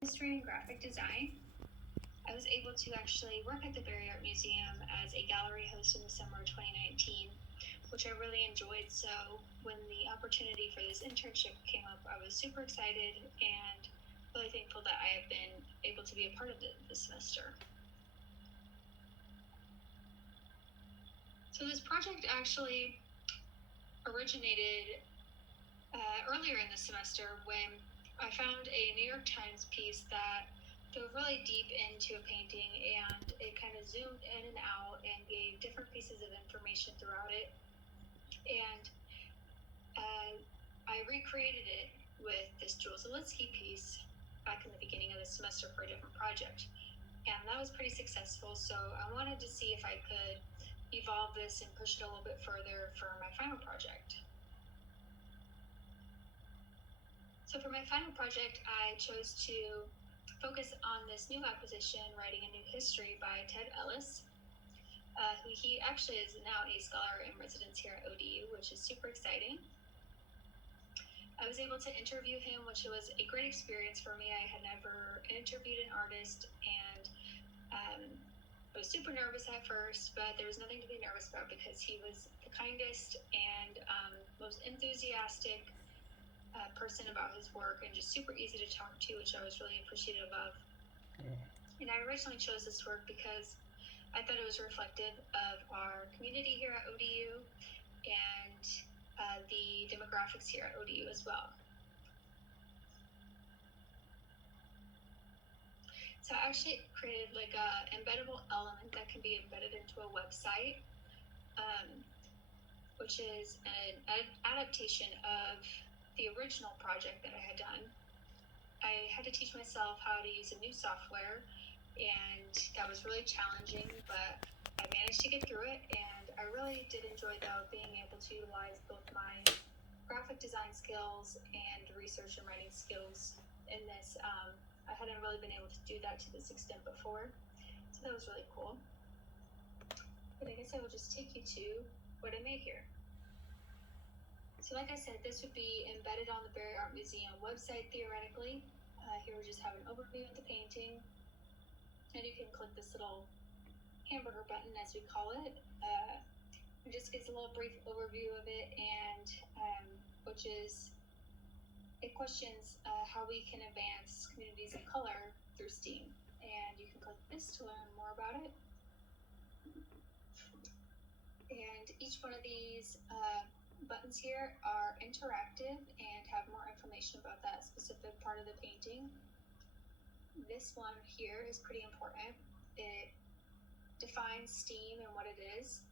history and graphic design. I was able to actually work at the Berry Art Museum as a gallery host in the summer of 2019, which I really enjoyed. So when the opportunity for this internship came up, I was super excited and really thankful that I have been able to be a part of it this semester. So this project actually originated earlier in the semester when I found a New York Times piece that dove really deep into a painting, and it kind of zoomed in and out and gave different pieces of information throughout it. And I recreated it with this Jules Zalitsky piece back in the beginning of the semester for a different project. And that was pretty successful, so I wanted to see if I could evolve this and push it a little bit further for my final project. So for my final project, I chose to focus on this new acquisition, Writing a New History by Ted Ellis, who he actually is now a scholar in residence here at ODU, which is super exciting. I was able to interview him, which was a great experience for me. I had never interviewed an artist, and I was super nervous at first, but there was nothing to be nervous about because he was the kindest and most enthusiastic person about his work and just super easy to talk to, which I was really appreciative of. And I originally chose this work because I thought it was reflective of our community here at ODU and the demographics here at ODU as well. So I actually created like a embeddable element that can be embedded into a website, which is an adaptation of the original project that I had done. I had to teach myself how to use a new software, and that was really challenging, but I managed to get through it, and I really did enjoy, though, being able to utilize both my graphic design skills and research and writing skills in this. I hadn't really been able to do that to this extent before, so that was really cool. But I guess I will just take you to what I made here. So like I said, this would be embedded on the Berry Art Museum website theoretically. Here we just have an overview of the painting, and you can click this little hamburger button, as we call it. It just gives a little brief overview of it, and it questions how we can advance communities of color through STEAM. And you can click this to learn more about it. And each one of these buttons here are interactive and have more information about that specific part of the painting. This one here is pretty important. It defines STEAM and what it is,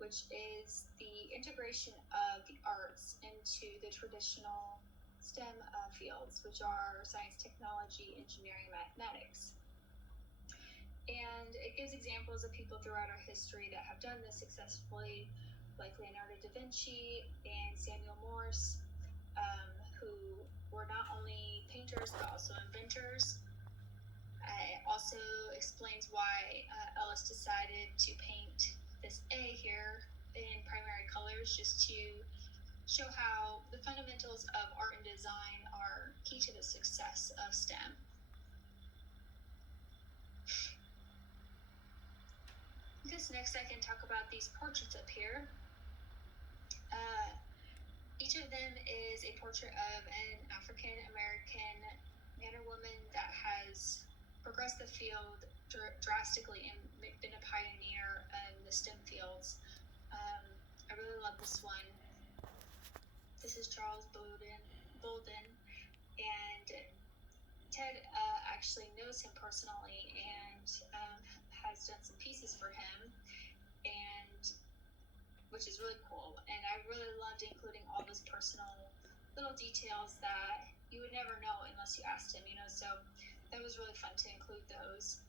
which is the integration of the arts into the traditional STEM fields, which are science, technology, engineering, mathematics. And it gives examples of people throughout our history that have done this successfully, like Leonardo da Vinci and Samuel Morse, who were not only painters but also inventors. It also explains why Ellis decided to paint this A here in primary colors, just to show how the fundamentals of art and design are key to the success of STEM. This next I can talk about these portraits up here. Each of them is a portrait of an African American man or woman that has progressed the field drastically and been a pioneer in the STEM fields. I really love this one. This is Charles Bolden, and Ted actually knows him personally and has done some pieces for him, and which is really cool. And I really loved including all those personal little details that you would never know unless you asked him, so that was really fun to include those.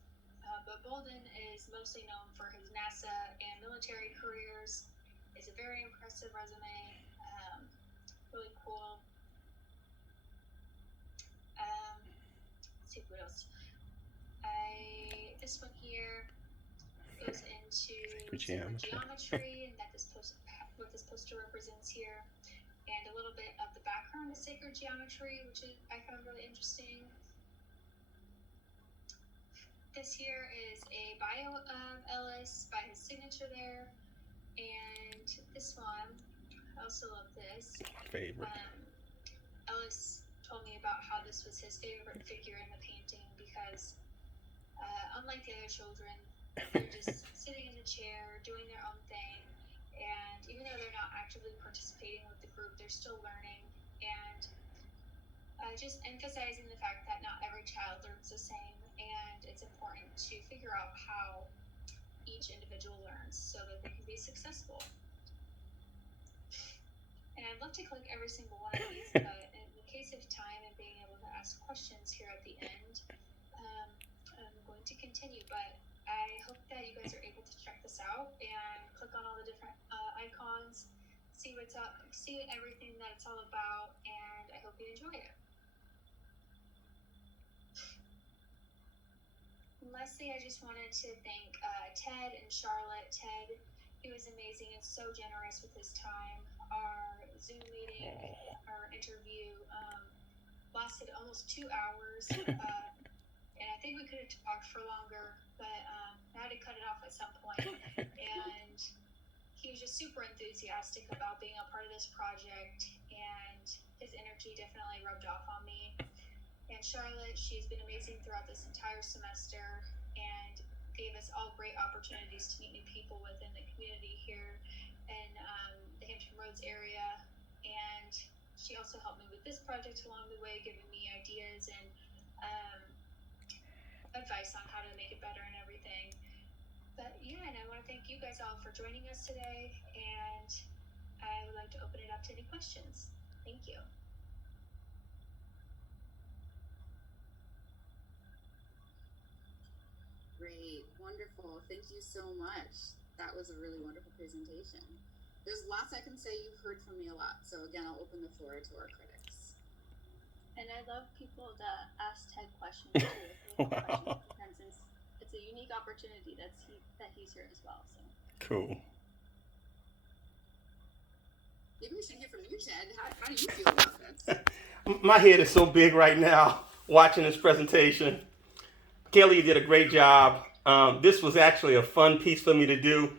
But Bolden is mostly known for his NASA and military careers. It's a very impressive resume, really cool. Let's see what else. This one here goes into geometry, and what this poster represents here, and a little bit of the background of sacred geometry, which I found really interesting. This here is a bio of Ellis by his signature there. And this one, I also love this. Favorite. Ellis told me about how this was his favorite figure in the painting because unlike the other children, they're just sitting in the chair, doing their own thing, and even though they're not actively participating with the group, they're still learning, and just emphasizing the fact that not every child learns the same, and it's important to figure out how each individual learns so that they can be successful. And I'd love to click every single one of these, but in the case of time and being able to ask questions here at the end, I'm going to continue, but I hope that you guys are able to check this out and click on all the different icons, see everything that it's all about, and I hope you enjoy it. And lastly, I just wanted to thank Ted and Charlotte. Ted, he was amazing and so generous with his time. Our Zoom meeting, our interview lasted almost 2 hours, and I think we could have talked for longer, but I had to cut it off at some point. And he was just super enthusiastic about being a part of this project, and his energy definitely rubbed off on me. And Charlotte, she's been amazing throughout this entire semester and gave us all great opportunities to meet new people within the community here in the Hampton Roads area. And she also helped me with this project along the way, giving me ideas and advice on how to make it better and everything. But yeah, and I want to thank you guys all for joining us today, and I would like to open it up to any questions. Thank you. Great, wonderful. Thank you so much. That was a really wonderful presentation. There's lots I can say. You've heard from me a lot. So again, I'll open the floor to our critics. And I love people that ask Ted questions too. Wow. Since it's a unique opportunity that he's here as well. So Cool. Maybe we should hear from you, Ted. How do you feel about this? My head is so big right now watching this presentation. Kelly, you did a great job. This was actually a fun piece for me to do.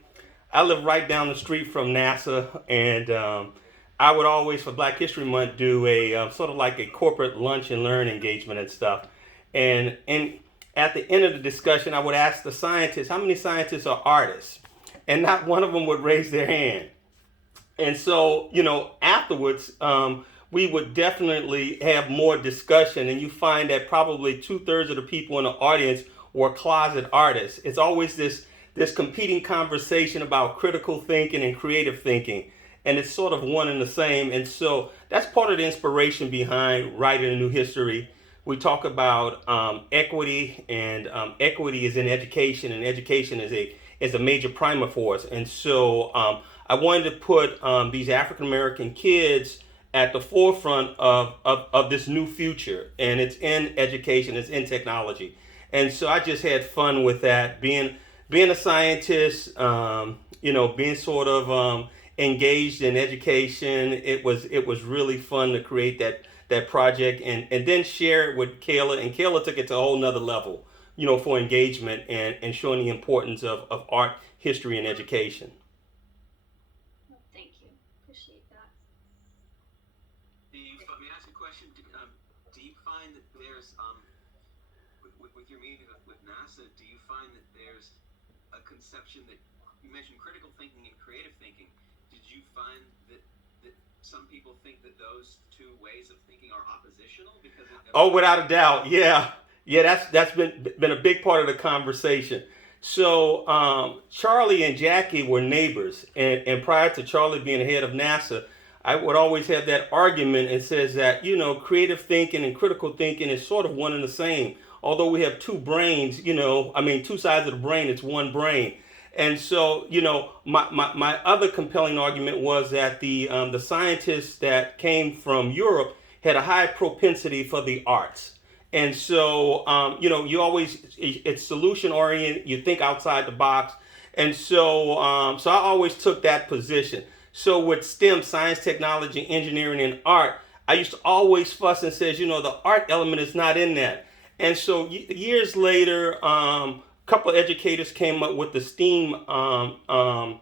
I live right down the street from NASA, and I would always, for Black History Month, do a sort of like a corporate lunch and learn engagement and stuff. And at the end of the discussion, I would ask the scientists, how many scientists are artists? And not one of them would raise their hand. And so, afterwards, we would definitely have more discussion, and you find that probably 2/3 of the people in the audience were closet artists. It's always this competing conversation about critical thinking and creative thinking, and it's sort of one and the same. And so that's part of the inspiration behind writing a new history. We talk about equity, and equity is in education, and education is a major primer for us. And so I wanted to put these African American kids at the forefront of this new future, and it's in education, it's in technology. And so I just had fun with that, being a scientist, being sort of engaged in education. It was really fun to create that project and then share it with Kayla, and Kayla took it to a whole nother level, for engagement and showing the importance of art, history, and education. Do you find that there's a conception that you mentioned critical thinking and creative thinking? Did you find that some people think that those two ways of thinking are oppositional? Without a doubt, yeah. That's been a big part of the conversation. So Charlie and Jackie were neighbors, and prior to Charlie being head of NASA, I would always have that argument and says that creative thinking and critical thinking is sort of one and the same. Although we have two brains, two sides of the brain, it's one brain. And so, my other compelling argument was that the scientists that came from Europe had a high propensity for the arts. And so, you always, it's solution oriented, you think outside the box. And so, I always took that position. So with STEM, science, technology, engineering, and art, I used to always fuss and says, the art element is not in that. And so years later, a couple of educators came up with the STEAM um,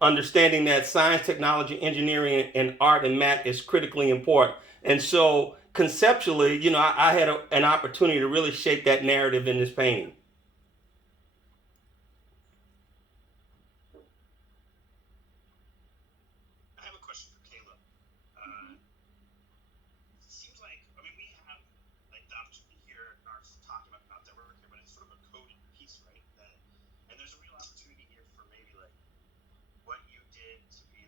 understanding that science, technology, engineering, and art and math is critically important. And so conceptually, I had an opportunity to really shape that narrative in this painting. I have a question for Caleb. It seems like, I mean, we have like the opportunity here in our talking about that work here, but it's sort of a coded piece, right? And there's a real opportunity here for maybe like what you did to be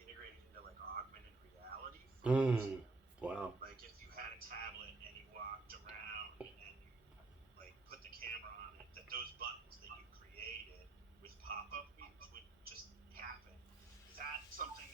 integrated into like augmented reality for the Mm, museum. wow. Like if you had a tablet and you walked around and you like put the camera on it, that those buttons that you created with pop-up would just happen. Is that something